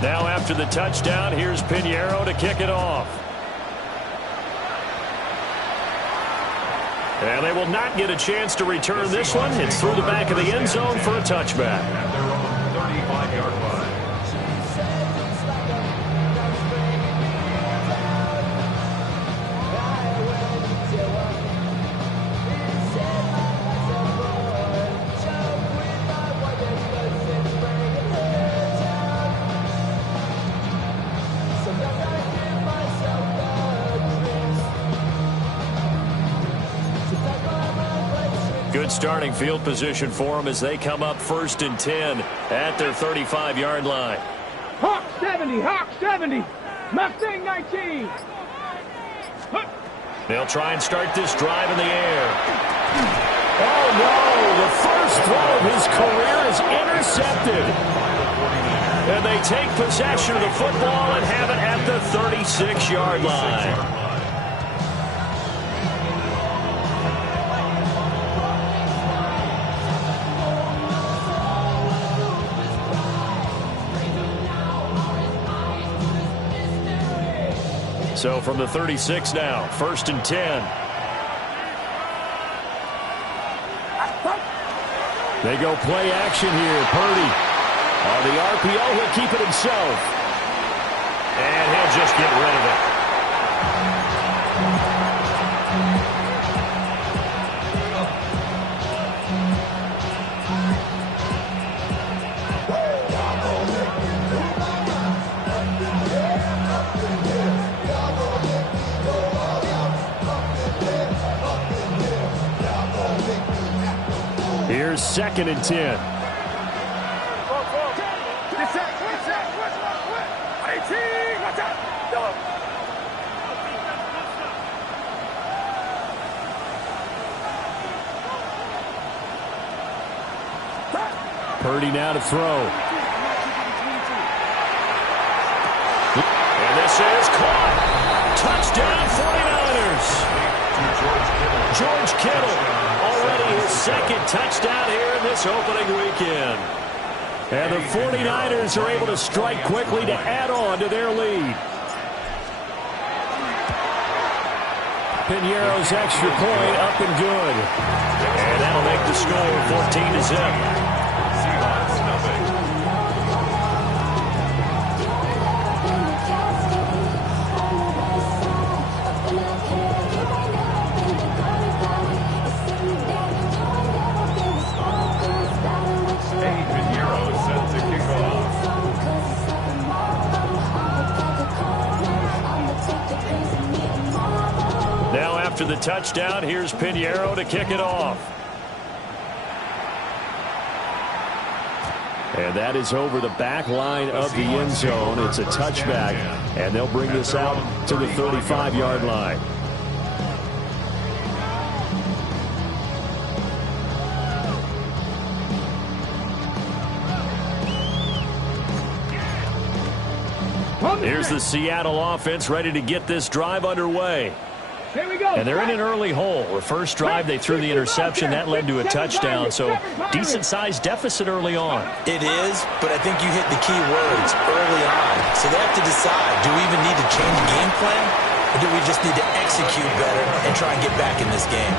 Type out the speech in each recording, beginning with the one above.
Now after the touchdown, here's Pinheiro to kick it off. And they will not get a chance to return this one. It's through the back of the end zone for a touchback. At their own 35-yard line. Good starting field position for them as they come up 1st and 10 at their 35-yard line. Hawk 70, Hawk 70, Mustang 19. They'll try and start this drive in the air. Oh, no! The first throw of his career is intercepted. And they take possession of the football and have it at the 36-yard line. So from the 36 now, 1st and 10. They go play action here. Purdy on the RPO. He'll keep it himself. And he'll just get rid of it. Here's 2nd and 10. Purdy now to throw. And this is caught. Touchdown 49ers. George Kittle. Already his 2nd touchdown here in this opening weekend. And the 49ers are able to strike quickly to add on to their lead. Pinheiro's extra point up and good. And that'll make the score 14-0. Seahawks nothing. After the touchdown, here's Pinheiro to kick it off. And that is over the back line of the end zone. It's a touchback, and they'll bring this out to the 35-yard line. Here's the Seattle offense ready to get this drive underway. Here we go. And they're in an early hole. The first drive, they threw the interception. That led to a touchdown, so decent-sized deficit early on. It is, but I think you hit the key words early on. So they have to decide, do we even need to change game plan, or do we just need to execute better and try and get back in this game?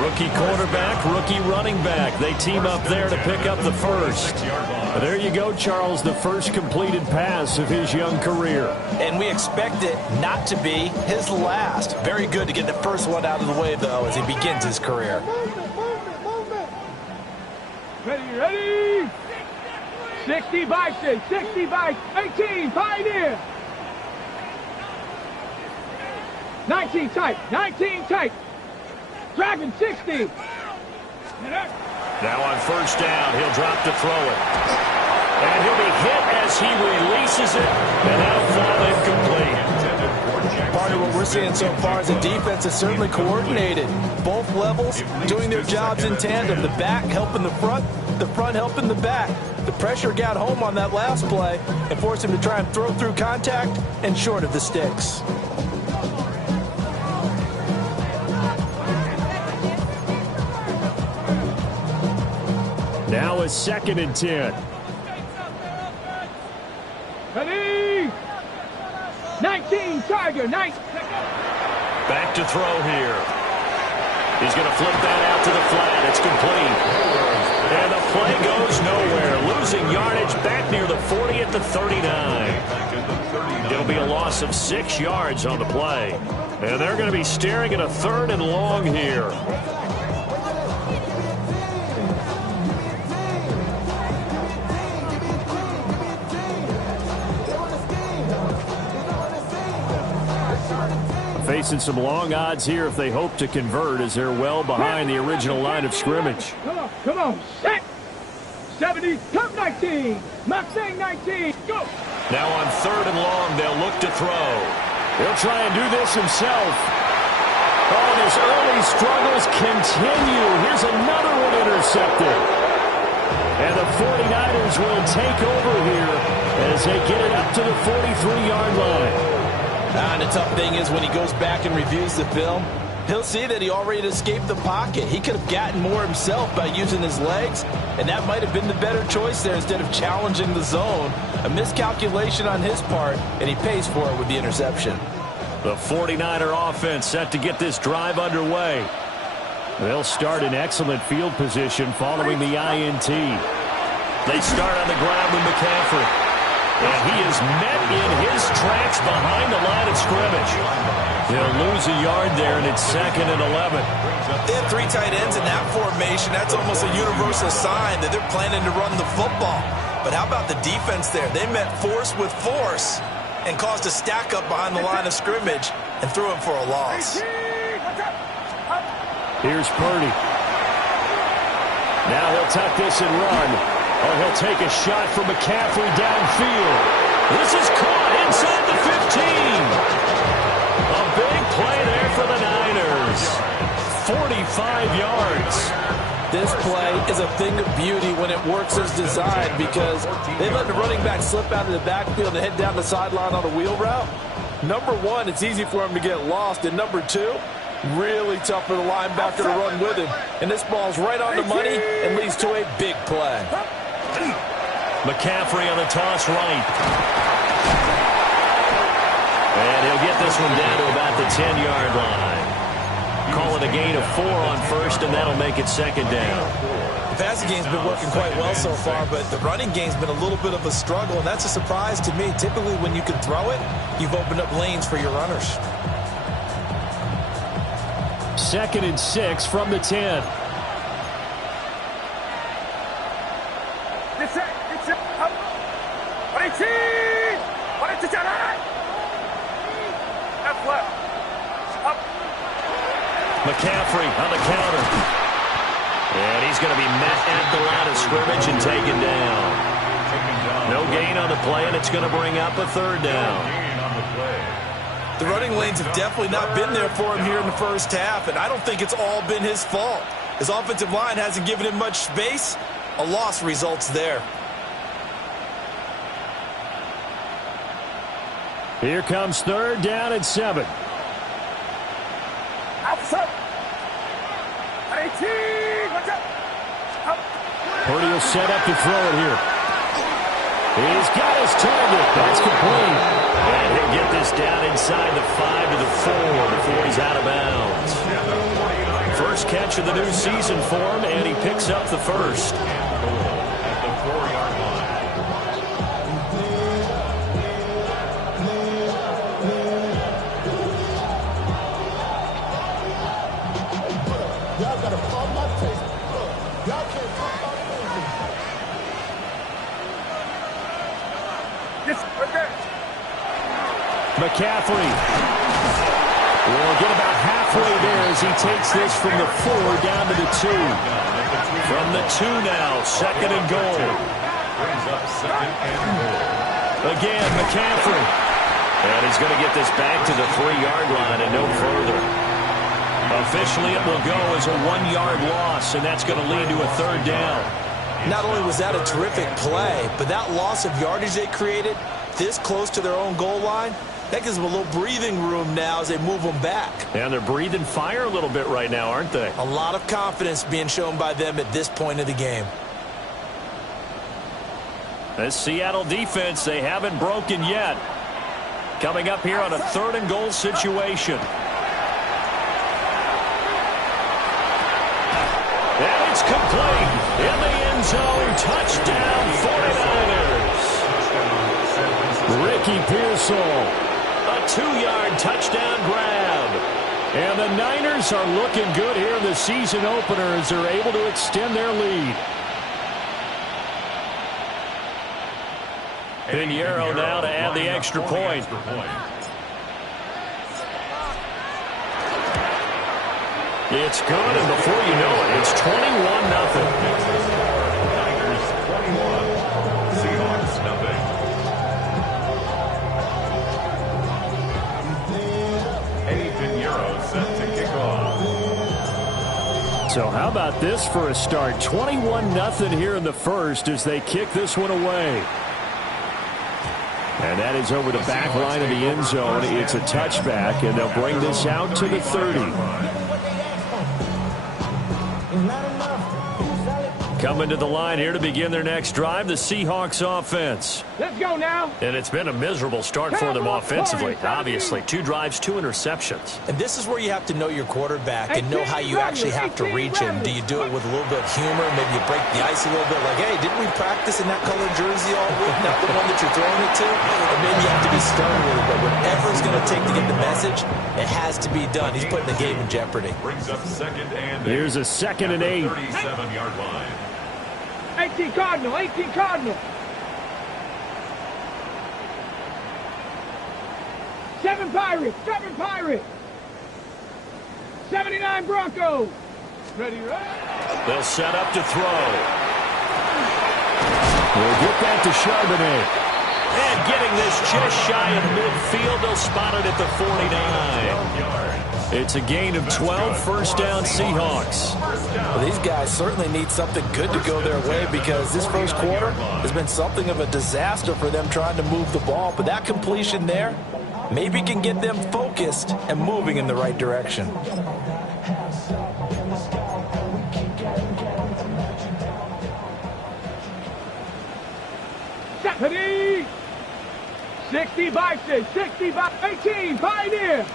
Rookie quarterback, rookie running back. They team up there to pick up the first. There you go, Charles, the first completed pass of his young career. And we expect it not to be his last. Very good to get the first one out of the way, though, as he begins his career. Ready? 60 Bison, 60 by 18, Pioneer. 19 tight. Dragon 60. Now on first down, he'll drop to throw it. And he'll be hit as he releases it, and that'll fall incomplete. Part of what we're seeing so far is the defense is certainly coordinated. Both levels doing their jobs in tandem. The back helping the front helping the back. The pressure got home on that last play and forced him to try and throw through contact and short of the sticks. Now a 2nd and 10. Ready? 19, Tiger, 9. Back to throw here. He's going to flip that out to the flat. It's complete. And the play goes nowhere. Losing yardage back near the 40 at the 39. It'll be a loss of 6 yards on the play. And they're going to be staring at a 3rd and long here. Facing some long odds here if they hope to convert, as they're well behind the original line of scrimmage. Come on, set. 70, come 19. Mustang 19, go. Now on 3rd and long, they'll look to throw. He'll try and do this himself. Oh, and his early struggles continue. Here's another one intercepted. And the 49ers will take over here as they get it up to the 43-yard line. And the tough thing is when he goes back and reviews the film, he'll see that he already escaped the pocket. He could have gotten more himself by using his legs, and that might have been the better choice there instead of challenging the zone. A miscalculation on his part, and he pays for it with the interception. The 49er offense set to get this drive underway. They'll start in excellent field position following the INT. They start on the ground with McCaffrey. And he is met in his tracks behind the line of scrimmage. He'll lose a yard there, and it's 2nd and 11. They have 3 tight ends in that formation. That's almost a universal sign that they're planning to run the football. But how about the defense there? They met force with force and caused a stack up behind the line of scrimmage and threw him for a loss. Here's Purdy. Now he'll tuck this and run. Oh, he'll take a shot from McCaffrey downfield. This is caught inside the 15. A big play there for the Niners. 45 yards. This play is a thing of beauty when it works as designed because they let the running back slip out of the backfield and head down the sideline on a wheel route. Number one, it's easy for him to get lost. And number two, really tough for the linebacker to run with him. And this ball's right on the money and leads to a big play. McCaffrey on the toss right. And he'll get this one down to about the 10-yard line. Call it a gain of 4 on 1st, and that'll make it 2nd down. The passing game's been working quite well so far, but the running game's been a little bit of a struggle, and that's a surprise to me. Typically, when you can throw it, you've opened up lanes for your runners. 2nd and 6 from the 10. McCaffrey on the counter. And he's going to be met at the line of scrimmage and taken down. No gain on the play, and it's going to bring up a 3rd down. The running lanes have definitely not been there for him here in the first half, and I don't think it's all been his fault. His offensive line hasn't given him much space. A loss results there. Here comes 3rd down and 7. Purdy will set up to throw it here. He's got his target. That's complete. And he'll get this down inside the 5 to the 4 before he's out of bounds. First catch of the new season for him, and he picks up the 1st. At the 4-yard line. McCaffrey will get about halfway there as he takes this from the 4 down to the 2. From the 2 now, 2nd and goal. Brings up 2nd and goal. Again, McCaffrey. And he's going to get this back to the 3-yard line and no further. Officially, it will go as a 1-yard loss, and that's going to lead to a 3rd down. Not only was that a terrific play, but that loss of yardage they created this close to their own goal line, that gives them a little breathing room now as they move them back. And they're breathing fire a little bit right now, aren't they? A lot of confidence being shown by them at this point of the game. This Seattle defense, they haven't broken yet. Coming up here on a 3rd and goal situation. And it's complete in the end zone. Touchdown 49ers. Ricky Pearsall, a 2-yard touchdown grab. And the Niners are looking good here in the season opener as they're able to extend their lead. Pinheiro now to add the extra point. It's good, and before you know it, it's 21-0. Niners 21, Seahawks 0. Eddie Pinheiro set to kick off. So how about this for a start? 21-0 here in the first as they kick this one away. And that is over the back line of the end zone. It's a touchback, and they'll bring this out to the 30. Coming to the line here to begin their next drive, the Seahawks offense. Let's go now. And it's been a miserable start for them offensively. Obviously, 2 drives, 2 interceptions. And this is where you have to know your quarterback and know how you actually have to reach him. Do you do it with a little bit of humor? Maybe you break the ice a little bit. Like, hey, didn't we practice in that colored jersey all week? Not the one that you're throwing it to? And maybe you have to be stern with it. But whatever it's going to take to get the message, it has to be done. He's putting the game in jeopardy. Brings up 2nd and 8. Here's a 2nd and 8. 37-yard line. 18 Cardinal, 18 Cardinal. 7 Pirates, 7 Pirates. 79 Broncos. Ready, ready. They'll set up to throw. We'll get that to Charbonnet. And getting this just shy of midfield, they'll spot it at the 49. It's a gain of 12, first down Seahawks. Well, these guys certainly need something good to go their way because this first quarter has been something of a disaster for them trying to move the ball. But that completion there maybe can get them focused and moving in the right direction. Stephanie! 60 by 6, 60 by 18, Pioneer!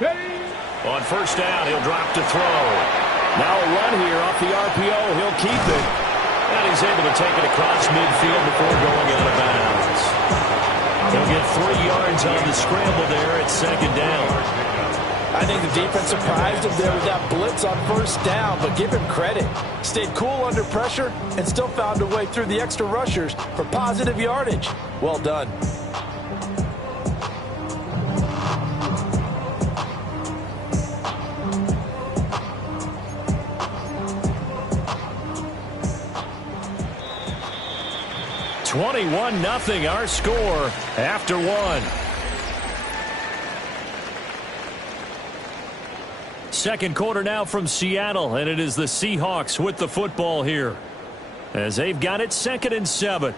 On first down, he'll drop to throw. Now a run here off the RPO. He'll keep it. And he's able to take it across midfield before going out of bounds. He'll get 3 yards on the scramble there at 2nd down. I think the defense surprised him there with that blitz on first down, but give him credit. Stayed cool under pressure and still found a way through the extra rushers for positive yardage. Well done. Nothing our score after 1. Second quarter now from Seattle, and it is the Seahawks with the football here as they've got it 2nd and 7.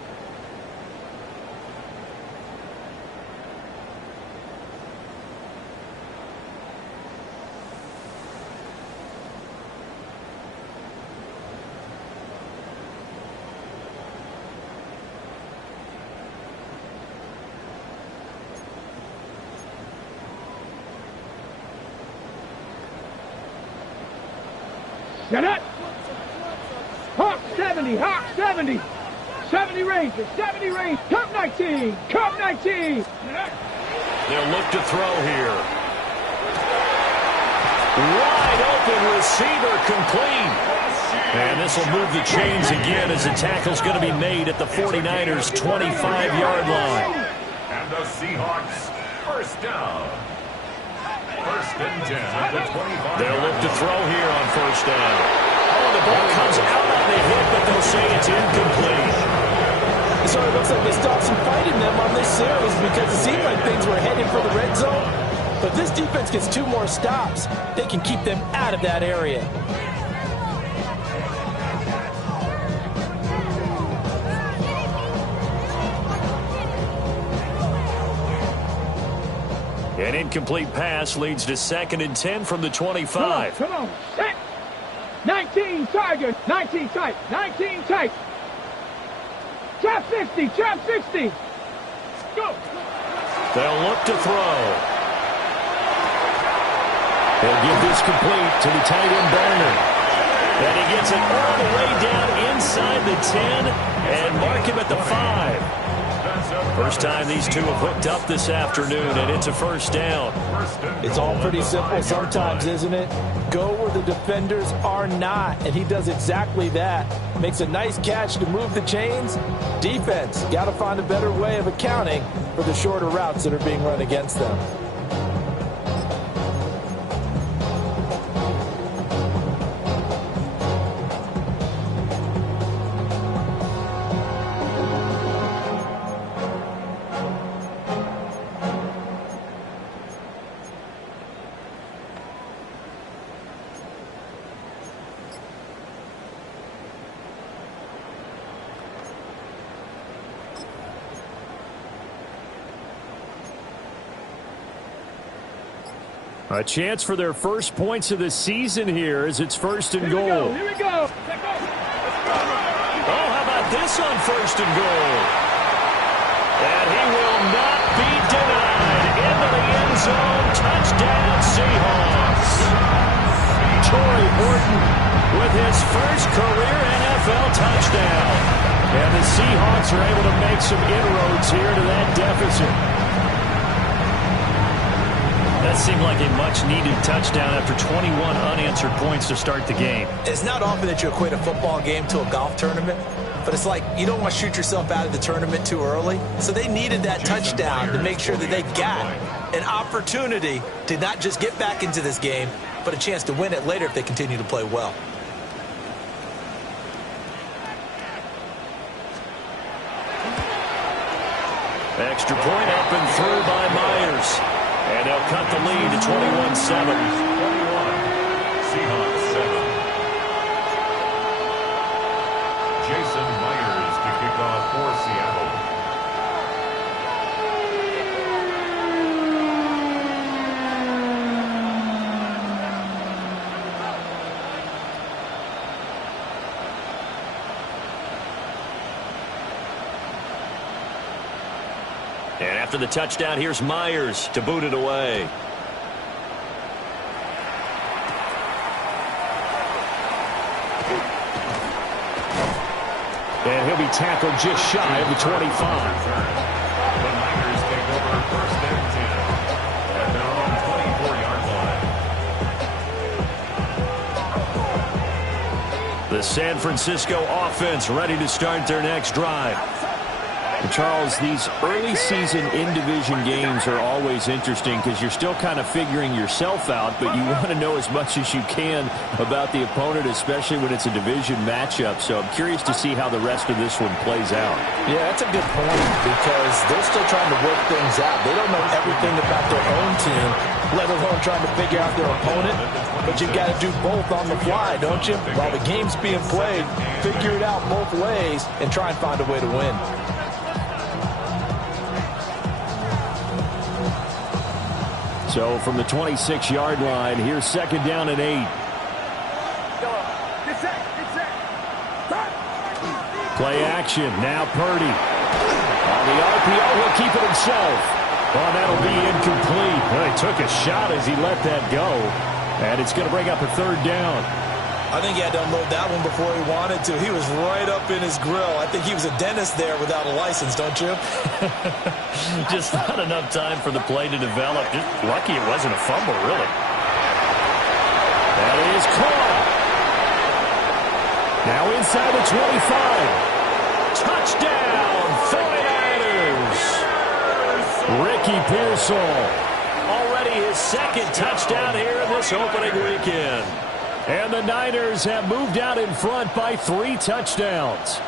Get it! Hawk 70, Hawk 70. 70 Rangers, 70 Rangers. Cup 19, Cup 19. They'll look to throw here. Wide open receiver complete. And this will move the chains again as the tackle's going to be made at the 49ers' 25-yard line. And the Seahawks first down. 1st and 10 at the 25. They'll look to throw here on first down. Oh, the ball comes out on the hit, but they'll say it's incomplete. So it looks like they stopped some fight in them on this series because it seemed like things were heading for the red zone. But if this defense gets 2 more stops, they can keep them out of that area. An incomplete pass leads to 2nd and 10 from the 25. Come on, set. 19 Tigers, 19 tight, 19 tight. Trap 60, trap 60. Go. They'll look to throw. They'll give this complete to the tight end Barner. And he gets it all the way down inside the 10 and mark him at the 5. First time these two have hooked up this afternoon, and it's a first down. It's all pretty simple sometimes, isn't it? Go where the defenders are not, and he does exactly that. Makes a nice catch to move the chains. Defense, got to find a better way of accounting for the shorter routes that are being run against them. A chance for their first points of the season here as it's first and goal. Here we go. Oh, how about this on first and goal? And he will not be denied. Into the end zone. Touchdown, Seahawks. Torrey Horton with his first career NFL touchdown. And the Seahawks are able to make some inroads here to that deficit. That seemed like a much-needed touchdown after 21 unanswered points to start the game. It's not often that you equate a football game to a golf tournament, but it's like you don't want to shoot yourself out of the tournament too early. So they needed that touchdown to make sure that they got an opportunity to not just get back into this game, but a chance to win it later if they continue to play well. Extra point up and through by Myers. And they'll cut the lead to 21-7. 21. Seahawks 7. Jason Myers to kick off for Seattle. And after the touchdown, here's Myers to boot it away. And he'll be tackled just shy of the 25. The Niners take over first and 10 at their own 24-yard line. The San Francisco offense ready to start their next drive. Charles, these early season in-division games are always interesting because you're still kind of figuring yourself out, but you want to know as much as you can about the opponent, especially when it's a division matchup. So I'm curious to see how the rest of this one plays out. Yeah, that's a good point because they're still trying to work things out. They don't know everything about their own team, let alone trying to figure out their opponent. But you've got to do both on the fly, don't you? While the game's being played, figure it out both ways and try and find a way to win. So from the 26-yard line, here's second down and 8. Play action. Now Purdy. On the RPO, he'll keep it himself. Oh, that'll be incomplete. Well, he took a shot as he let that go. And it's going to bring up a third down. I think he had to unload that one before he wanted to. He was right up in his grill. I think he was a dentist there without a license, don't you? Just not enough time for the play to develop. Just lucky it wasn't a fumble, really. That is caught. Now inside the 25. Touchdown, 49ers. Ricky Pearsall. Already his second touchdown here in this opening weekend. And the Niners have moved out in front by 3 touchdowns.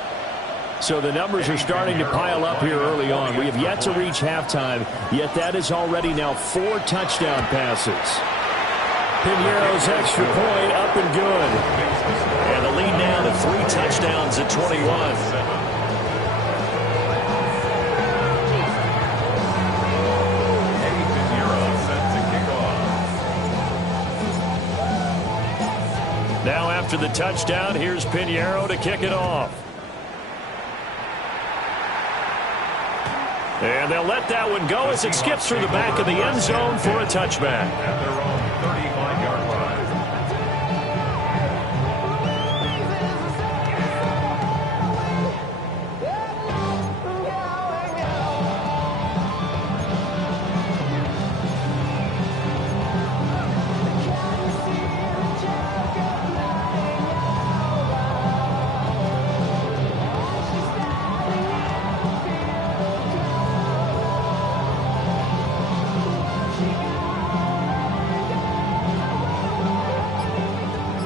So the numbers are starting to pile up here early on. We have yet to reach halftime, yet that is already now 4 touchdown passes. Piñeiro's extra point up and good. And the lead now to 3 touchdowns at 21. Now after the touchdown, here's Piñeiro to kick it off. And they'll let that one go as it skips through the back of the end zone for a touchback. At their own 35-yard line.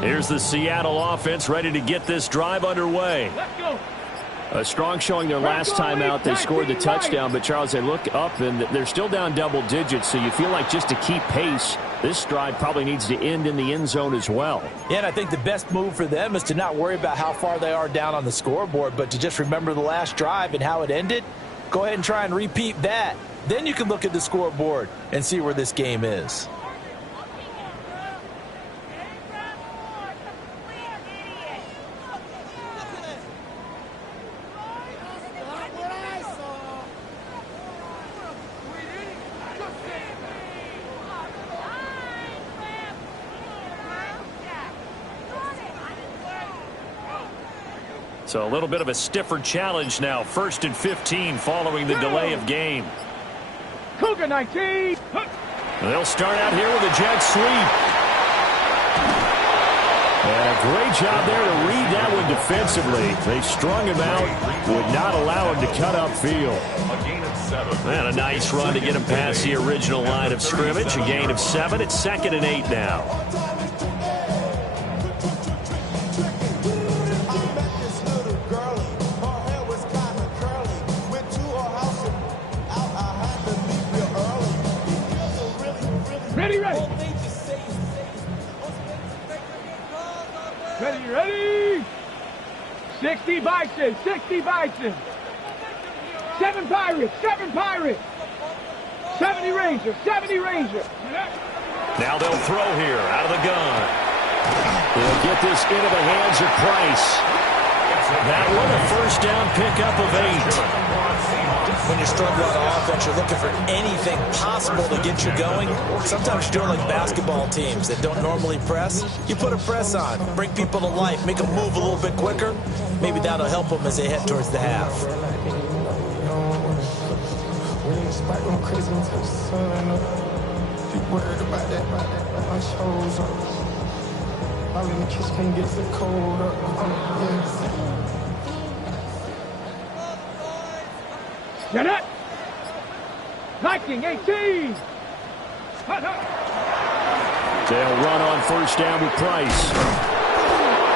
Here's the Seattle offense ready to get this drive underway. Let's go. A strong showing their last time out. They scored the touchdown, but Charles, they look up and they're still down double digits, so you feel like just to keep pace, this drive probably needs to end in the end zone as well. Yeah, and I think the best move for them is to not worry about how far they are down on the scoreboard, but to just remember the last drive and how it ended. Go ahead and try and repeat that. Then you can look at the scoreboard and see where this game is. So a little bit of a stiffer challenge now. 1st and 15 following the delay of game. Cougar 19. They'll start out here with a jet sweep. And a great job there to read that one defensively. They strung him out, would not allow him to cut upfield. A gain of 7. And a nice run to get him past the original line of scrimmage. A gain of 7. It's 2nd and 8 now. Ready, ready. Ready, ready. 60 Bison, 60 Bison. 7 Pirates, 7 Pirates. 70 Rangers, 70 Rangers. Now they'll throw here out of the gun. They'll get this into the hands of Price. That one a first down pickup of 8. When you're struggling on offense, you're looking for anything possible to get you going. Sometimes you're doing like basketball teams that don't normally press. You put a press on, bring people to life, make them move a little bit quicker. Maybe that'll help them as they head towards the half. Get it. 19, 18. They'll run on first down with Price.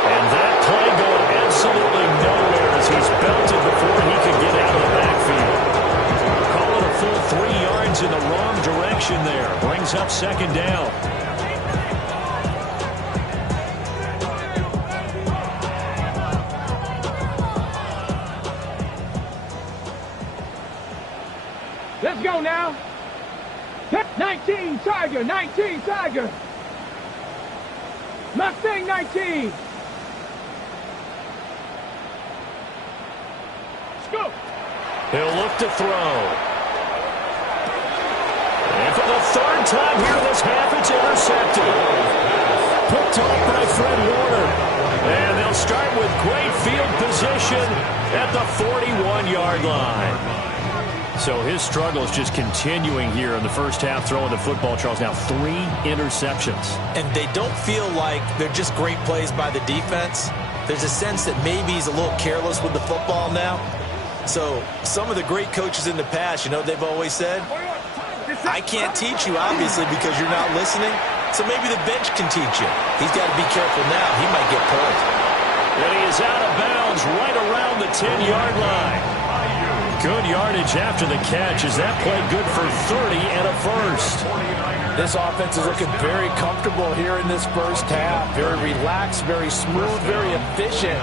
And that play going absolutely nowhere as he's belted before he could get out of the backfield. Call it a full 3 yards in the wrong direction there. Brings up 2nd down. Let's go now. 19 Tiger, 19 Tiger. Mustang 19. Let's go. He'll look to throw. And for the 3rd time here this half, it's intercepted. Picked off by Fred Warner. And they'll start with great field position at the 41-yard line. So his struggle is just continuing here in the first half, throwing the football, Charles. Now 3 interceptions. And they don't feel like they're just great plays by the defense. There's a sense that maybe he's a little careless with the football now. So some of the great coaches in the past, you know, they've always said, I can't teach you, obviously, because you're not listening. So maybe the bench can teach you. He's got to be careful now. He might get pulled. And he is out of bounds right around the 10-yard line. Good yardage after the catch. Is that play good for 30 and a first? This offense is looking very comfortable here in this first half. Very relaxed, very smooth, very efficient.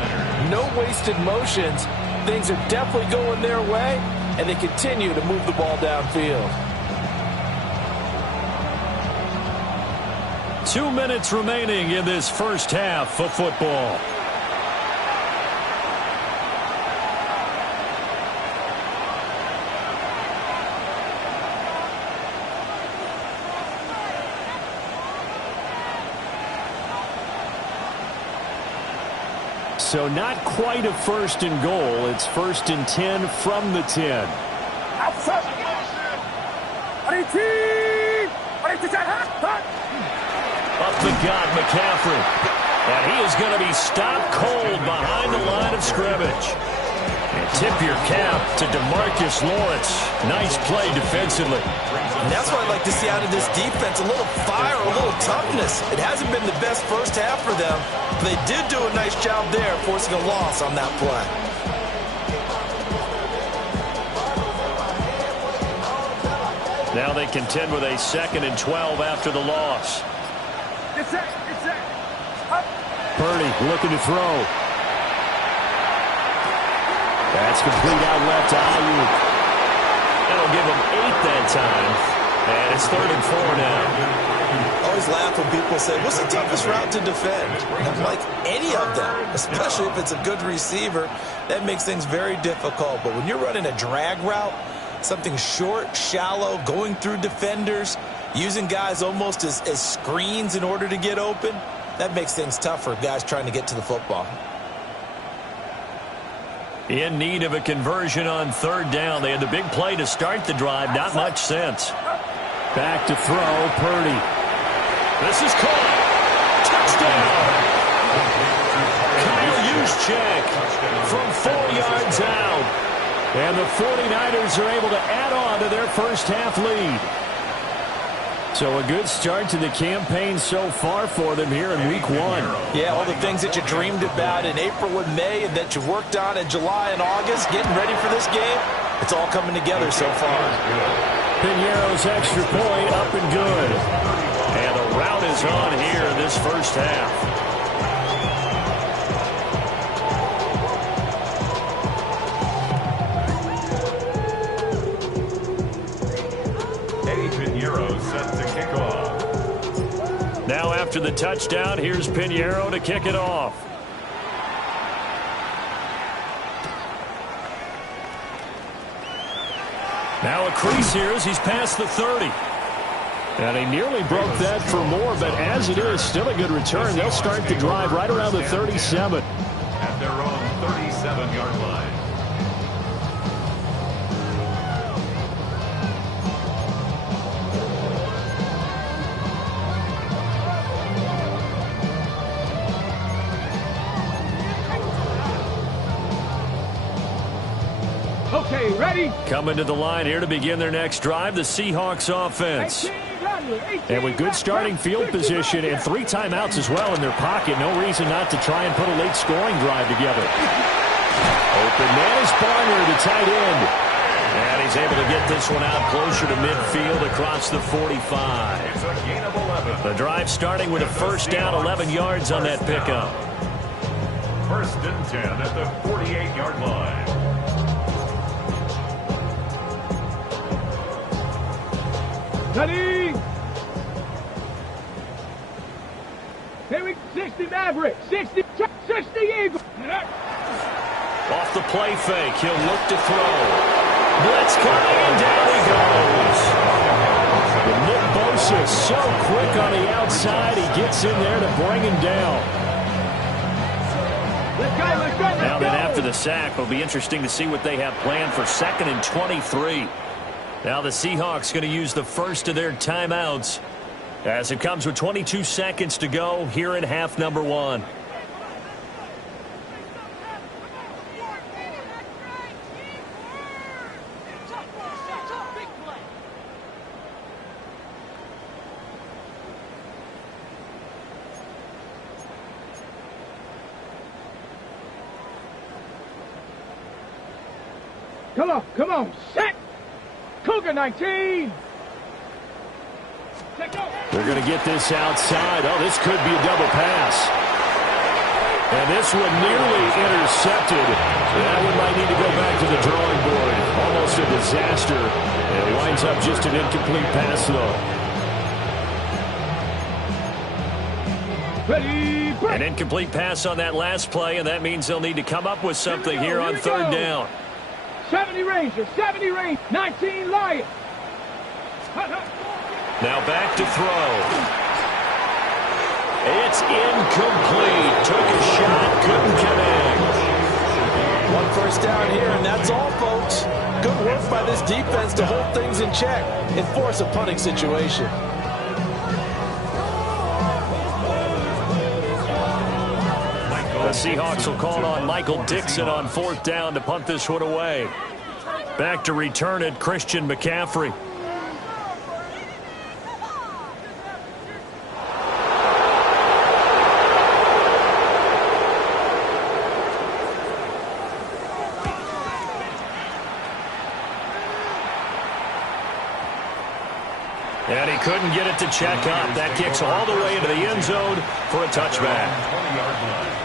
No wasted motions. Things are definitely going their way, and they continue to move the ball downfield. 2 minutes remaining in this first half of football. so not quite a first and goal. It's first and 10 from the 10. Up the gut, McCaffrey. And he is going to be stopped cold behind the line of scrimmage. And tip your cap to DeMarcus Lawrence. Nice play defensively. And that's what I'd like to see out of this defense. A little fire, a little toughness. It hasn't been the best first half for them. But they did do a nice job there, forcing a loss on that play. Now they contend with a 2nd and 12 after the loss. Purdy looking to throw. That's complete out left to Ayuk. That'll give him 8 that time. And it's 3rd and 4 now. I always laugh when people say, what's the toughest route to defend? And I'm like, any of them, especially if it's a good receiver. That makes things very difficult. But when you're running a drag route, something short, shallow, going through defenders, using guys almost as screens in order to get open, that makes things tough for guys trying to get to the football. In need of a conversion on 3rd down. They had the big play to start the drive. Not much sense. Back to throw, Purdy. This is caught. Touchdown. Kyle Juszczyk from 4 yards out. And the 49ers are able to add on to their first half lead. So a good start to the campaign so far for them here in week 1. Yeah, all the things that you dreamed about in April and May and that you worked on in July and August, getting ready for this game, it's all coming together so far. Piñeiro's extra point up and good. And the route is on here in this first half. Now after the touchdown, here's Piñeiro to kick it off. Now a crease here as he's past the 30. And he nearly broke that for more, but as it is, still a good return. They'll start the drive right around the 37. At their own 37-yard line. Okay, ready? Coming to the line here to begin their next drive, the Seahawks offense. And with good starting field position and 3 timeouts as well in their pocket, no reason not to try and put a late scoring drive together. Open man is Barner, the tight end. And he's able to get this one out closer to midfield across the 45. It's a gain of 11. The drive starting with a first down, 11 yards on that pickup. 1st and 10 at the 48-yard line. Ready? Here we go. 60 Maverick. 60 Eagle. Off the play fake. He'll look to throw. Blitz coming, and down he goes. And Nick Bosa so quick on the outside. He gets in there to bring him down. Now then after the sack, it'll be interesting to see what they have planned for 2nd and 23. Now the Seahawks going to use the first of their timeouts as it comes with 22 seconds to go here in half number 1. Come on, set! Cougar 19! They're going to get this outside. Oh, this could be a double pass. And this one nearly intercepted. That one might need to go back to the drawing board. Almost a disaster. And it winds up just an incomplete pass, though. Ready, break. An incomplete pass on that last play, and that means they'll need to come up with something here on 3rd down. 70 Rangers, 70 Rangers, 19 Lions. Now back to throw. It's incomplete. Took a shot, couldn't connect. One first down here, and that's all, folks. Good work by this defense to hold things in check and force a punting situation. The Seahawks will call on Michael Dixon on 4th down to punt this one away. Back to return it, Christian McCaffrey. And he couldn't get it to check up. That kicks all the way into the end zone for a touchback. 20-yard line.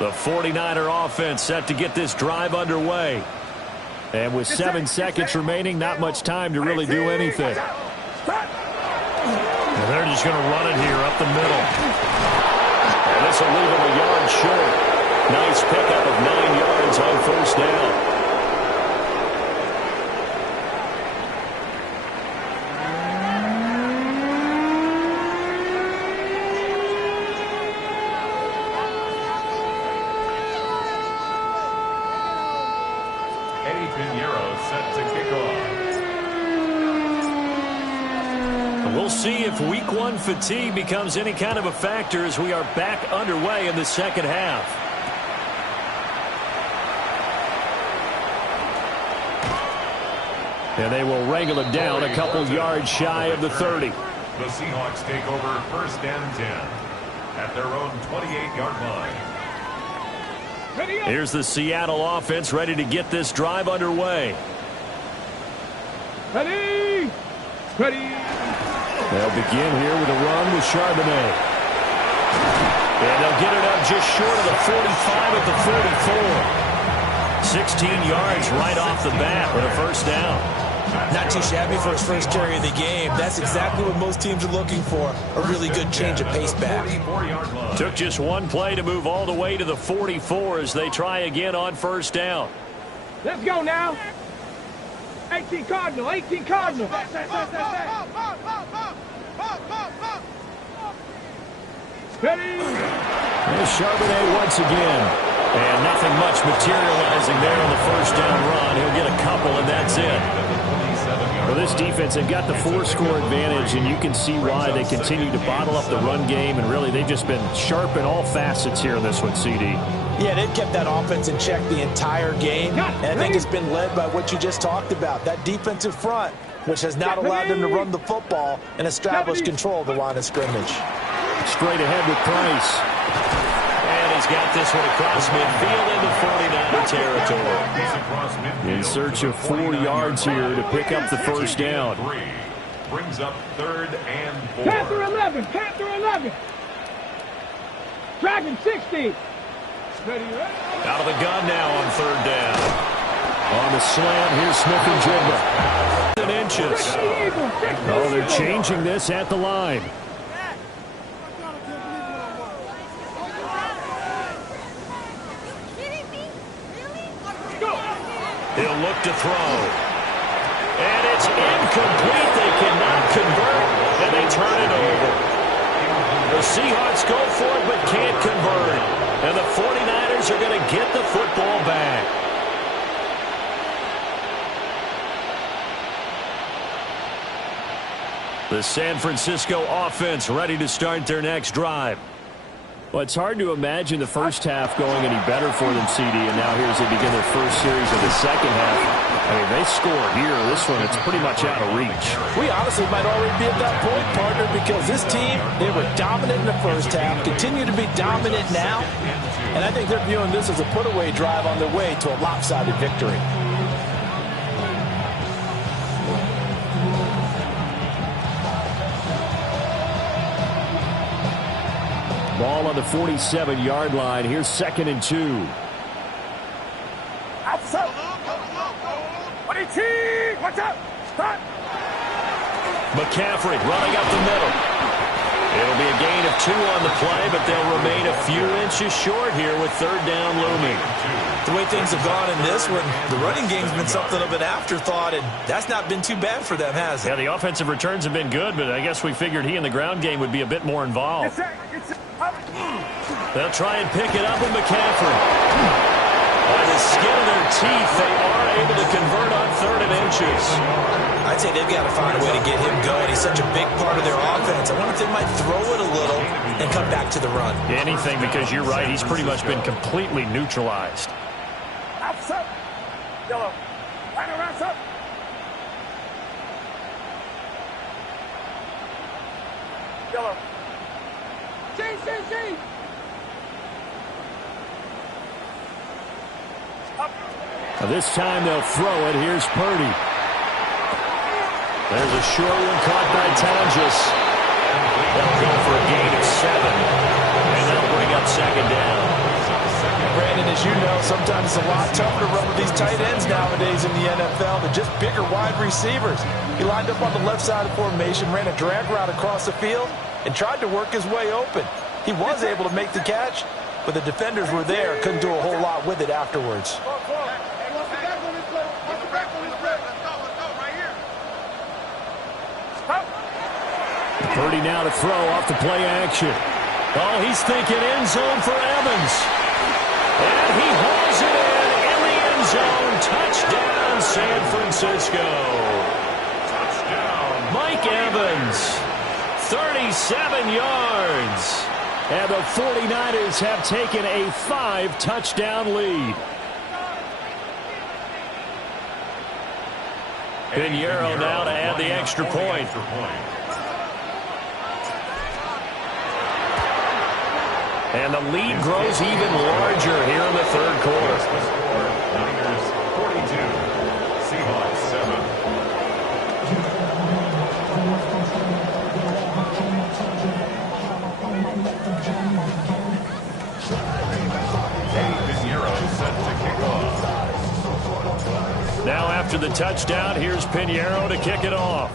The 49er offense set to get this drive underway. And with 7 seconds remaining, not much time to really do anything. And they're just going to run it here up the middle. And this will leave him a yard short. Nice pickup of 9 yards on 1st down. We'll see if week 1 fatigue becomes any kind of a factor as we are back underway in the second half. And they will wrangle it down a couple yards shy of the 30. The Seahawks take over 1st and 10 at their own 28-yard line. Here's the Seattle offense ready to get this drive underway. Ready! Ready! They'll begin here with a run with Charbonnet. And they'll get it up just short of the 45 at the 44. 16 yards right off the bat with a 1st down. Not too shabby for his first carry of the game. That's exactly what most teams are looking for, a really good change of pace back. Took just one play to move all the way to the 44 as they try again on 1st down. Let's go now. 18 Cardinal, 18 Cardinal. Ready? There's Charbonnet once again. And nothing much materializing there on the 1st down run. He'll get a couple, and that's it. Well, this defense, they've got the 4-score advantage, and you can see why they continue to bottle up the run game, and really they've just been sharp in all facets here in this one, CD. Yeah, they've kept that offense in check the entire game, and I think it's been led by what you just talked about, that defensive front, which has not allowed them to run the football and establish control of the line of scrimmage. Straight ahead with Price. And he's got this one across midfield into 49er territory. In search of 4 yards here to pick up the 1st down. Brings up 3rd and 4. Panther 11, Panther 11. Dragon 60. Ready, ready. Out of the gun now on 3rd down. On the slant, here's Smith and Jigba. Inches. Oh, they're changing this at the line. He'll look to throw. And it's incomplete. They cannot convert, and they turn it over. The Seahawks go for it but can't convert. And the 49ers are going to get the football back. The San Francisco offense ready to start their next drive. Well, it's hard to imagine the first half going any better for them, CD, and now here's they begin their first series of the second half. I mean, they score here. This one, it's pretty much out of reach. We honestly might already be at that point, partner, because this team, they were dominant in the first half, continue to be dominant now, and I think they're viewing this as a put-away drive on their way to a lopsided victory. Ball on the 47-yard line. Here's 2nd and 2. Outside. Watch out. Stop. McCaffrey running up the middle. It'll be a gain of 2 on the play, but they'll remain a few inches short here with 3rd down looming. The way things have gone in this one, the running game's been something of an afterthought, and that's not been too bad for them, has it? Yeah, the offensive returns have been good, but I guess we figured he in the ground game would be a bit more involved. They'll try and pick it up with McCaffrey. By the skin of their teeth, they are able to convert on 3rd and inches. I'd say they've got to find a way to get him going. He's such a big part of their offense. I wonder if they might throw it a little and come back to the run. Anything, because you're right. He's pretty much been completely neutralized. Outside. Yellow. Right around up. Yellow. C. Now this time they'll throw it. Here's Purdy. There's a short one caught by Tonjes. They'll go for a gain of 7. And they'll bring up 2nd down. Brandon, as you know, sometimes it's a lot tougher to run with these tight ends nowadays in the NFL. They're just bigger wide receivers. He lined up on the left side of formation, ran a drag route across the field, and tried to work his way open. He was able to make the catch, but the defenders were there, couldn't do a whole lot with it afterwards. Purdy now to throw off the play action. Oh, he's thinking end zone for Evans. And he hauls it in the end zone. Touchdown, San Francisco. Touchdown. Mike Evans, 37 yards. And the 49ers have taken a 5-touchdown lead. Pinheiro now to add the extra point. And the lead grows even larger here in the 3rd quarter. Niners 42, Seahawks 7. Pinheiro set to kick off. Now after the touchdown, here's Pinheiro to kick it off.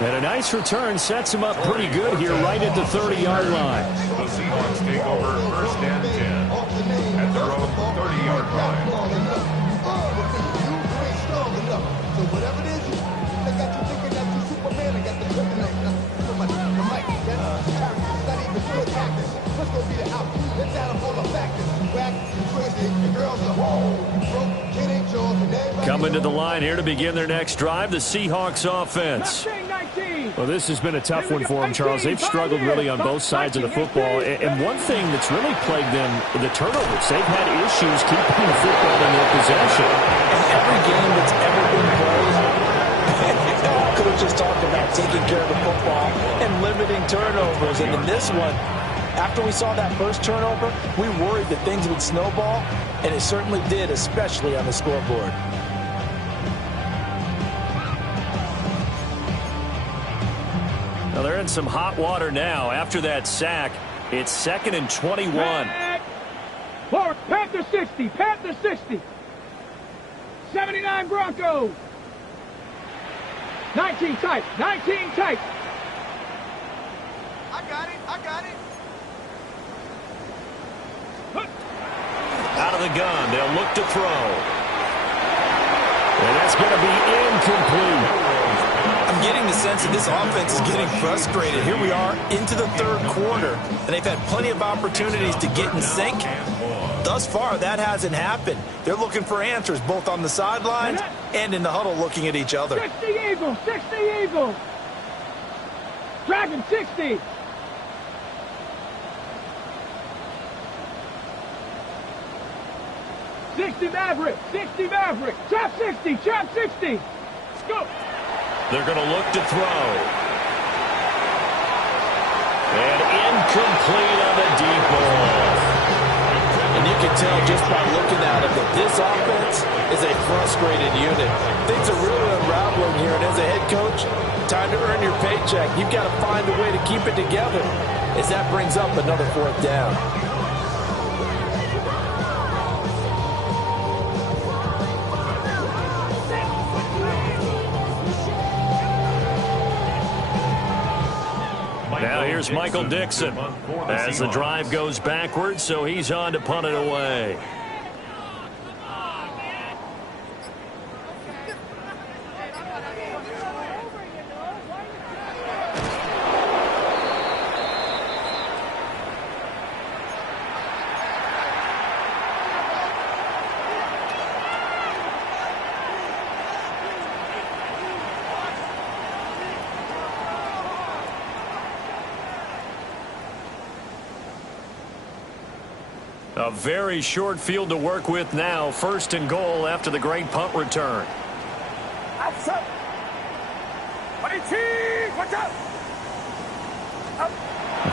And a nice return sets him up pretty good here right at the 30-yard line. The Seahawks take over 1st and 10 at their own 30-yard line. So whatever it is, they got you thinking that you Superman. I got the kryptonite. The mic. That's not even good tactics. Let's go be the house. Let's add up all the factors. Whack, twisted, the girls are broke. Kid ain't yours, and everybody. Coming to the line here to begin their next drive, the Seahawks offense. Well, this has been a tough one for them, Charles. They've struggled really on both sides of the football. And one thing that's really plagued them, the turnovers. They've had issues keeping the football in their possession. And every game that's ever been played, coach just talked about taking care of the football and limiting turnovers. And in this one, after we saw that first turnover, we worried that things would snowball, and it certainly did, especially on the scoreboard. Now they're in some hot water now. After that sack, it's 2nd and 21. Forward, Panther 60, Panther 60. 79 Broncos. 19 tight, 19 tight. I got it. Out of the gun, they'll look to throw. And that's going to be incomplete. I'm getting the sense that this offense is getting frustrated. Here we are into the 3rd quarter, and they've had plenty of opportunities to get in sync. Thus far, that hasn't happened. They're looking for answers both on the sidelines and in the huddle looking at each other. 60 Eagles, 60 Eagles. Dragon 60. Maverick, 60 Maverick, chop 60, chop 60. Scoop. They're going to look to throw. And incomplete on the deep ball. And you can tell just by looking at it that this offense is a frustrated unit. Things are really unraveling here, and as a head coach, time to earn your paycheck. You've got to find a way to keep it together as that brings up another 4th down. Here's Michael Dixon as the drive goes backwards, so he's on to punt it away. A very short field to work with now. First and goal after the great punt return.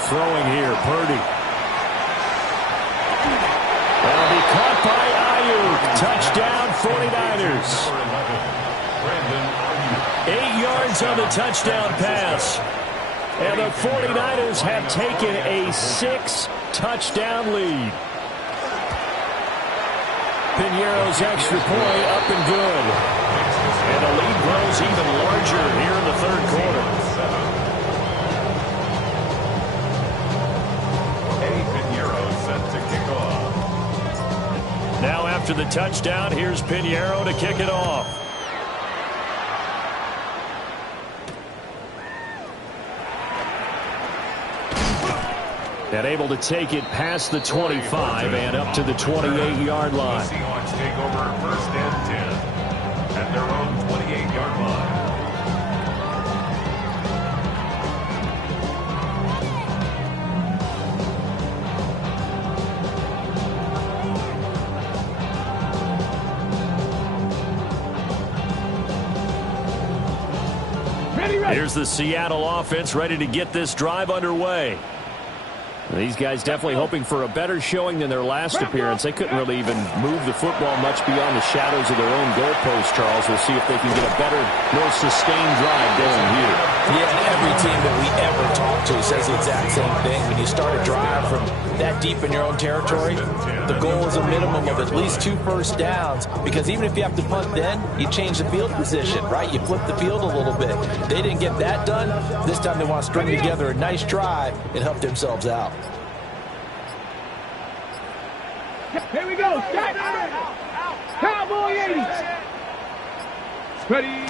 Throwing here, Purdy. That'll be caught by Ayuk. Touchdown, 49ers. 8 yards on the touchdown pass. And the 49ers have taken a 6-touchdown lead. Piñeiro's extra point up and good. And the lead grows even larger here in the third quarter. Piñeiro set to kick off. Now after the touchdown, here's Piñeiro to kick it off. And able to take it past the 25 and up to the 28-yard line. The Seahawks take over first and 10 at their own 28-yard line. Here's the Seattle offense ready to get this drive underway. These guys definitely hoping for a better showing than their last appearance. They couldn't really even move the football much beyond the shadows of their own goalpost, Charles. We'll see if they can get a better, more sustained drive going here. Yeah, and every team that we ever talk to says the exact same thing. When you start a drive from that deep in your own territory, the goal is a minimum of at least 2 first downs, because even if you have to punt then, you change the field position, right? You flip the field a little bit. They didn't get that done. This time they want to string together a nice drive and help themselves out. Here we go. Cowboy 80. Ready.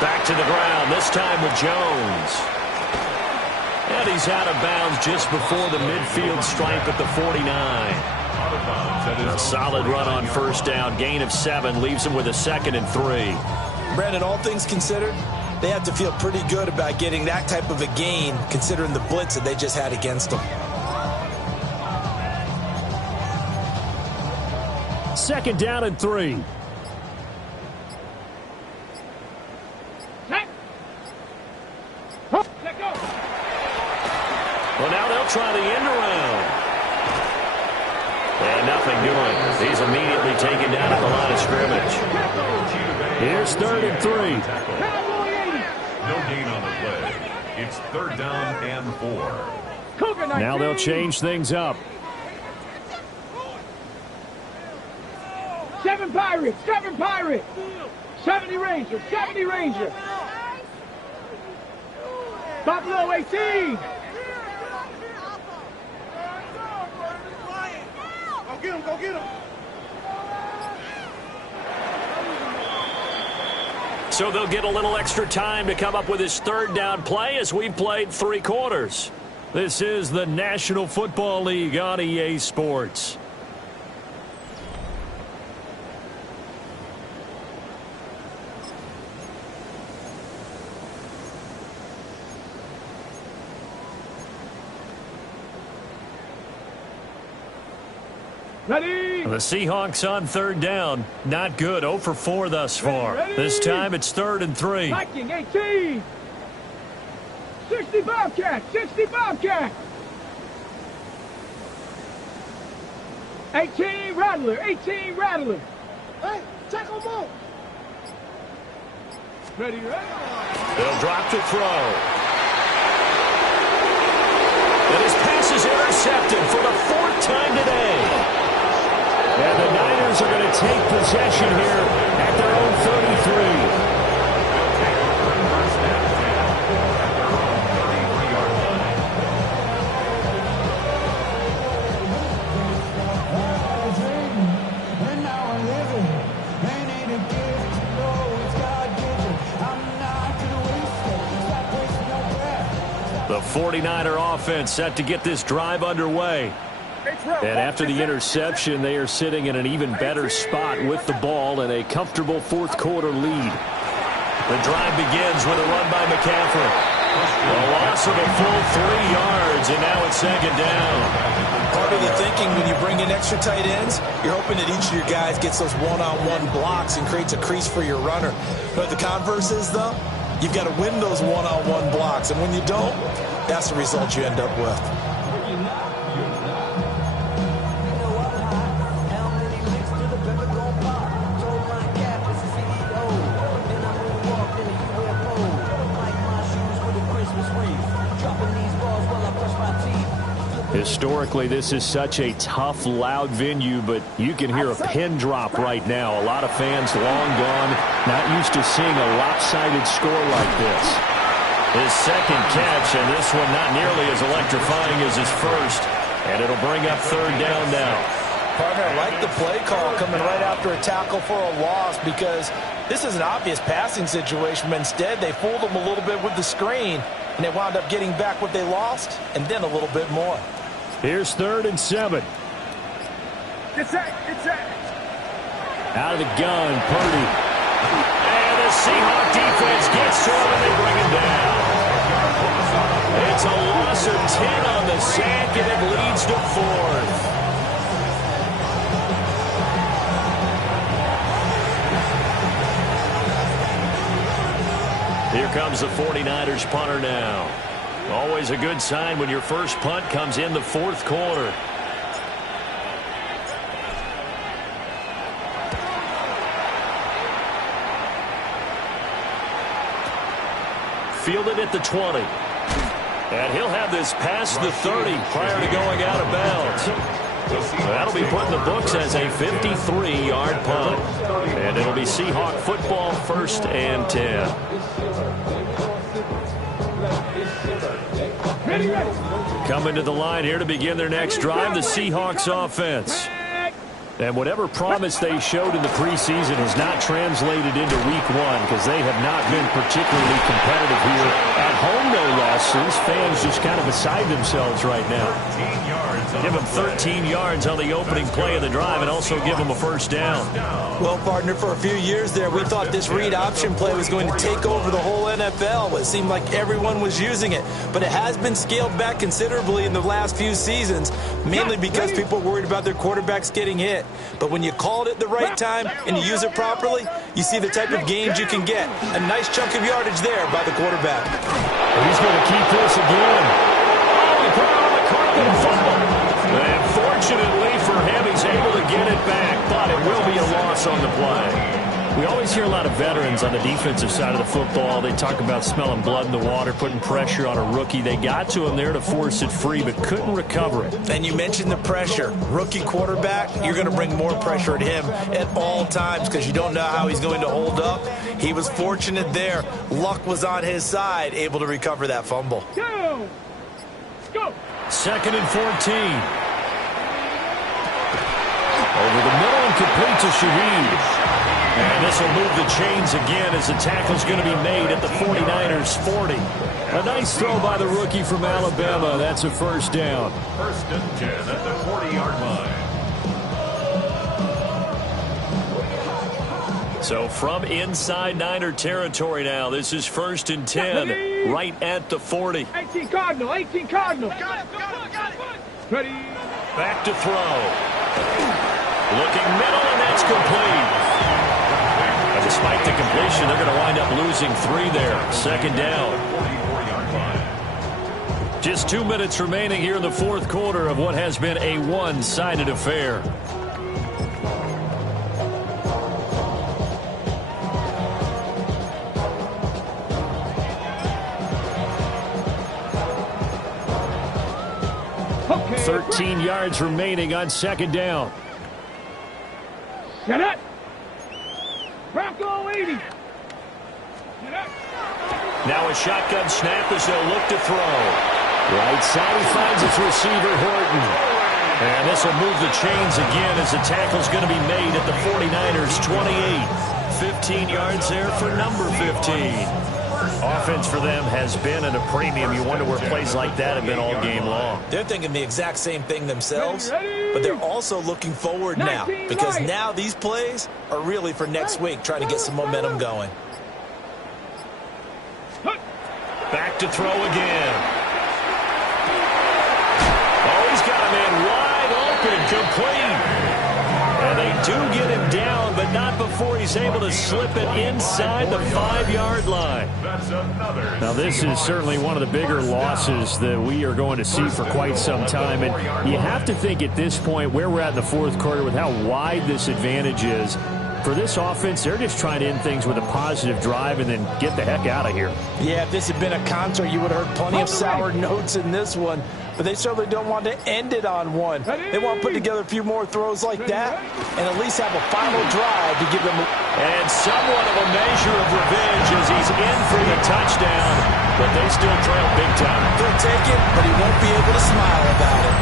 Back to the ground, this time with Jones. And he's out of bounds just before the midfield stripe at the 49. A solid run on first down. Gain of 7 leaves him with a 2nd and 3. Brandon, all things considered, they have to feel pretty good about getting that type of a gain, considering the blitz that they just had against them. 2nd down and 3. Well, now they'll try the end around. And nothing doing. He's immediately taken down at the line of scrimmage. Here's 3rd and 3. No gain on the play. It's 3rd down and 4. Now they'll change things up. 7 Pirates, 7 Pirates. 70 Ranger, 70 Ranger. Buffalo 18. Go get him. So they'll get a little extra time to come up with his 3rd down play as we've played 3 quarters. This is the National Football League on EA Sports. Ready. The Seahawks on 3rd down. Not good. 0 for 4 thus far. This time it's 3rd and 3. Viking 18. 60 Bobcats. 60 Bobcats. 18 Rattler. 18 Rattler. Hey, check them out. Ready. They'll drop to throw. And his pass is intercepted for the 4th time today. And the Niners are going to take possession here at their own 33. 49er offense set to get this drive underway. And after the interception, they are sitting in an even better spot with the ball and a comfortable fourth quarter lead. The drive begins with a run by McCaffrey. A loss of a full 3 yards, and now it's second down. Part of the thinking when you bring in extra tight ends, you're hoping that each of your guys gets those one-on-one blocks and creates a crease for your runner. But the converse is, though, you've got to win those one-on-one blocks. And when you don't, that's the result you end up with. Historically, this is such a tough, loud venue, but you can hear a pin drop right now. A lot of fans long gone, not used to seeing a lopsided score like this. His second catch, and this one not nearly as electrifying as his first. And it'll bring up third down now. Partner, I like the play call coming right after a tackle for a loss because this is an obvious passing situation, but instead they fooled them a little bit with the screen, and they wound up getting back what they lost and then a little bit more. Here's 3rd and 7. Get set, get set. Out of the gun, Purdy. And the Seahawks defense gets to him, and they bring him down. It's a loss of 10 on the sack, and it leads to 4th. Here comes the 49ers punter now. Always a good sign when your first punt comes in the fourth quarter. Fielded at the 20. And he'll have this past the 30 prior to going out of bounds. That'll be put in the books as a 53-yard punt. And it'll be Seahawk football, 1st and 10. Coming to the line here to begin their next drive, the Seahawks offense. And whatever promise they showed in the preseason has not translated into week 1 because they have not been particularly competitive here. At home, no less. These fans just kind of beside themselves right now. Give them 13 yards on the opening play of the drive and also give them a first down. Well, partner, for a few years there, we thought this read option play was going to take over the whole NFL. It seemed like everyone was using it. But it has been scaled back considerably in the last few seasons, mainly because people are worried about their quarterbacks getting hit. But when you call it at the right time and you use it properly, you see the type of gains you can get. A nice chunk of yardage there by the quarterback. He's going to keep this again. Oh, he put it on the carpet and fumbled. And fortunately for him, he's able to get it back, but it will be a loss on the play. We always hear a lot of veterans on the defensive side of the football. They talk about smelling blood in the water, putting pressure on a rookie. They got to him there to force it free, but couldn't recover it. And you mentioned the pressure. Rookie quarterback, you're going to bring more pressure at him at all times because you don't know how he's going to hold up. He was fortunate there. Luck was on his side, able to recover that fumble. Go! Go! 2nd and 14. Over the middle and complete to Shaheed. And this will move the chains again as the tackle's going to be made at the 49ers 40. A nice throw by the rookie from Alabama. That's a first down. 1st and 10 at the 40-yard line. So from inside Niner territory now, this is 1st and 10, right at the 40. 18 Cardinal, 18 Cardinal. Got it. Ready. Back to throw. Looking middle, and that's complete. And despite the completion, they're going to wind up losing 3 there. 2nd down. Just 2 minutes remaining here in the fourth quarter of what has been a one-sided affair. Okay. 13 yards remaining on 2nd down. Get it. Bronco 80. Get it. Now a shotgun snap as they'll look to throw. Right side, he finds his receiver, Horton. And this will move the chains again as the tackle's going to be made at the 49ers 28. 15 yards there for number 15. Offense for them has been at a premium. You wonder where plays like that have been all game long. They're thinking the exact same thing themselves, but they're also looking forward now because now these plays are really for next week, trying to get some momentum going. Back to throw again. Oh, he's got a man wide open, complete. And they do get him down, but not before he's able to slip it inside the 5-yard line. Now, this is certainly one of the bigger losses that we are going to see for quite some time. And you have to think at this point where we're at in the fourth quarter with how wide this advantage is. For this offense, they're just trying to end things with a positive drive and then get the heck out of here. Yeah, if this had been a concert, you would have heard plenty of sour notes in this one. But they certainly don't want to end it on one. They want to put together a few more throws like that and at least have a final drive to give them. And somewhat of a measure of revenge as he's in for the touchdown, but they still trail big time. He'll take it, but he won't be able to smile about it.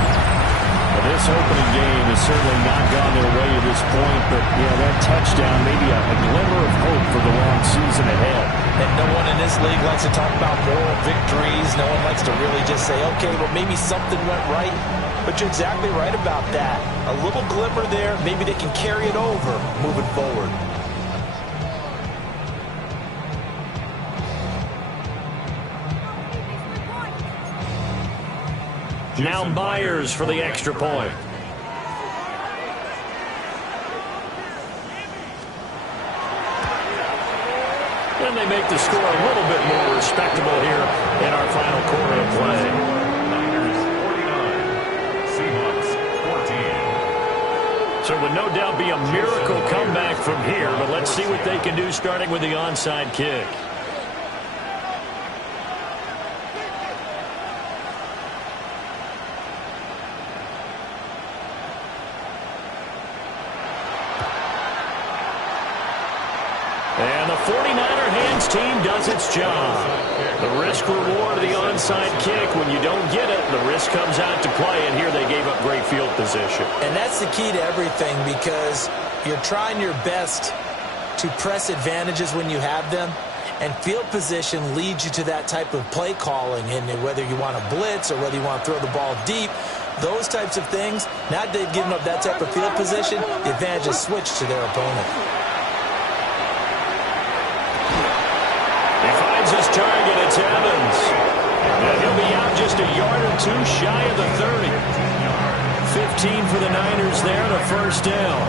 Well, this opening game has certainly not gone their way at this point, but that touchdown may be a glimmer of hope for the long season ahead. And no one in this league likes to talk about moral victories. No one likes to really just say, okay, well, maybe something went right. But you're exactly right about that. A little glimmer there, maybe they can carry it over moving forward. Now Myers for the extra point. And they make the score a little bit more respectable here in our final quarter of play. Niners 49, Seahawks 14. So it would no doubt be a miracle comeback from here, but let's see what they can do starting with the onside kick. And the 49er hands team does its job. The risk reward of the onside kick, when you don't get it, the risk comes out to play, and here they gave up great field position. And that's the key to everything, because you're trying your best to press advantages when you have them, and field position leads you to that type of play calling, and whether you want to blitz or whether you want to throw the ball deep, those types of things. Now that they've given up that type of field position, the advantage is switched to their opponent. His target, it's Evans. And he'll be out just a yard or two shy of the 30. 15 for the Niners there, the first down.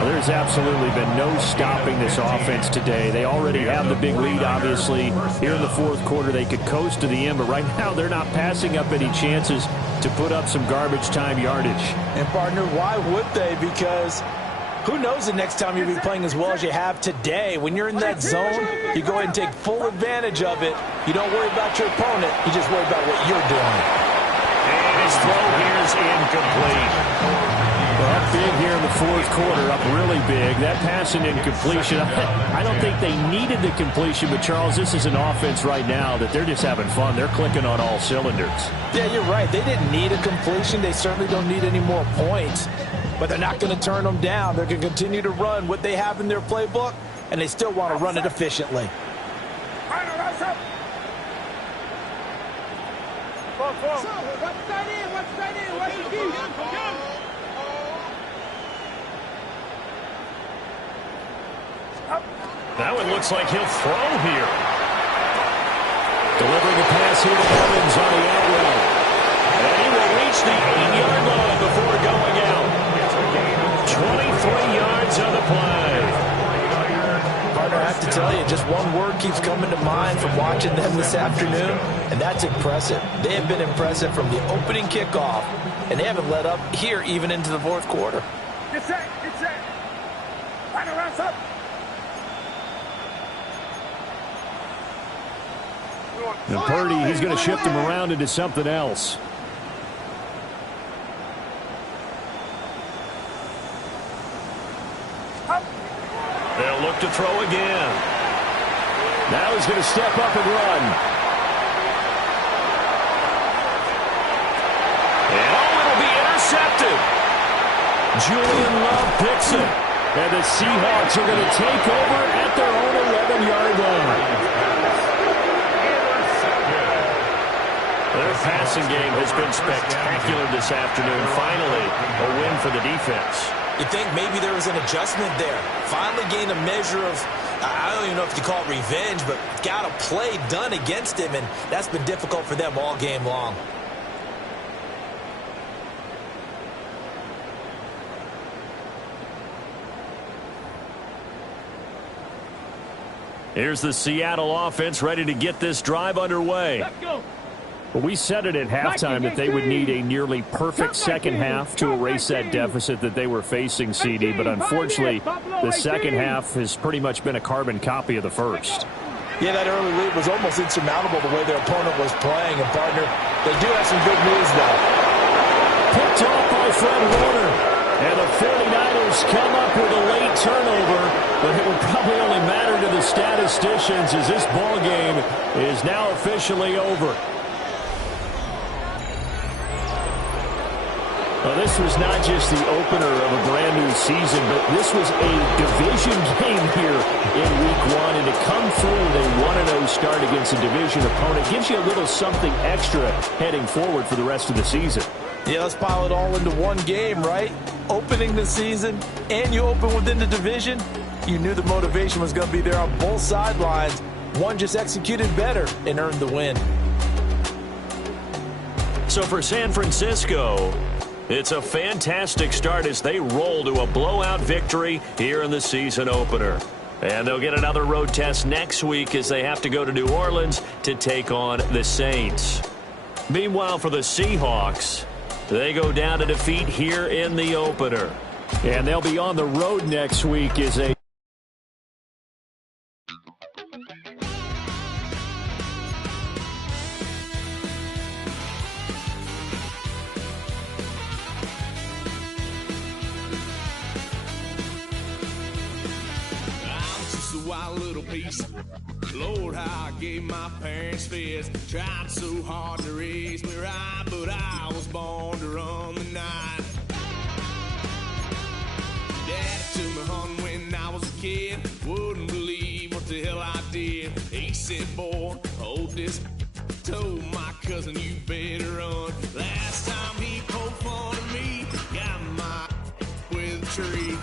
Well, there's absolutely been no stopping this offense today. They already have the big lead, obviously. Here in the fourth quarter, they could coast to the end, but right now they're not passing up any chances to put up some garbage time yardage. And, partner, why would they? Because who knows the next time you'll be playing as well as you have today. When you're in that zone, you go ahead and take full advantage of it. You don't worry about your opponent. You just worry about what you're doing. And his throw here is incomplete. Well, up big here in the fourth quarter, up really big. That pass and incompletion, I don't think they needed the completion, but, Charles, this is an offense right now that they're just having fun. They're clicking on all cylinders. Yeah, you're right. They didn't need a completion. They certainly don't need any more points. But they're not going to turn them down. They're going to continue to run what they have in their playbook, and they still want to run it efficiently. What's that in? What's that in? What's the key? That one looks like he'll throw here. Delivering a pass here to Evans on the out route. And he will reach the 8-yard line before going out. 23 yards on the play. Partner, I have to tell you, just one word keeps coming to mind from watching them this afternoon, and that's impressive. They have been impressive from the opening kickoff, and they haven't let up here even into the fourth quarter. Get set. Get set. Right around up. Now Purdy, he's going to shift him around into something else. They'll look to throw again. Now he's going to step up and run. And it'll be intercepted. Julian Love picks it. And the Seahawks are going to take over at their own 11-yard line. their passing game has been spectacular this afternoon. Finally, a win for the defense. You think maybe there was an adjustment there. Finally gained a measure of, I don't even know if you call it revenge, but got a play done against him, and that's been difficult for them all game long. Here's the Seattle offense ready to get this drive underway. Let's go. Well, we said it at halftime that they would need a nearly perfect second half to erase that deficit that they were facing, CD. But unfortunately, the second half has pretty much been a carbon copy of the first. Yeah, that early lead was almost insurmountable the way their opponent was playing. And, partner, they do have some good news now. Picked off by Fred Warner. And the 49ers come up with a late turnover, but it will probably only matter to the statisticians as this ball game is now officially over. Well, this was not just the opener of a brand new season, but this was a division game here in week one. And to come through with a 1-0 start against a division opponent gives you a little something extra heading forward for the rest of the season. Yeah, let's pile it all into one game, right? Opening the season, and you open within the division. You knew the motivation was going to be there on both sidelines. One just executed better and earned the win. So for San Francisco, it's a fantastic start as they roll to a blowout victory here in the season opener. And they'll get another road test next week as they have to go to New Orleans to take on the Saints. Meanwhile, for the Seahawks, they go down to defeat here in the opener. And they'll be on the road next week as a wild little piece. Lord, how I gave my parents fist. Tried so hard to raise me right, but I was born to run the night. Daddy took me home when I was a kid. Wouldn't believe what the hell I did. He said, boy, hold this. Told my cousin, you better run. Last time he poked fun at me, got my with a tree.